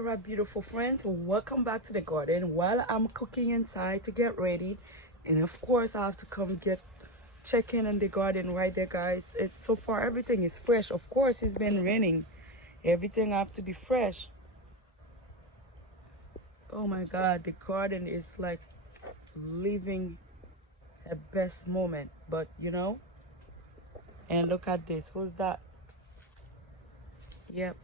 All right, beautiful friends, welcome back to the garden. While I'm cooking inside to get ready, and of course I have to come get check in the garden right there, guys. It's so far everything is fresh. Of course, it's been raining. Everything have to be fresh. Oh my God, the garden is like living a best moment. But and look at this. Who's that? Yep,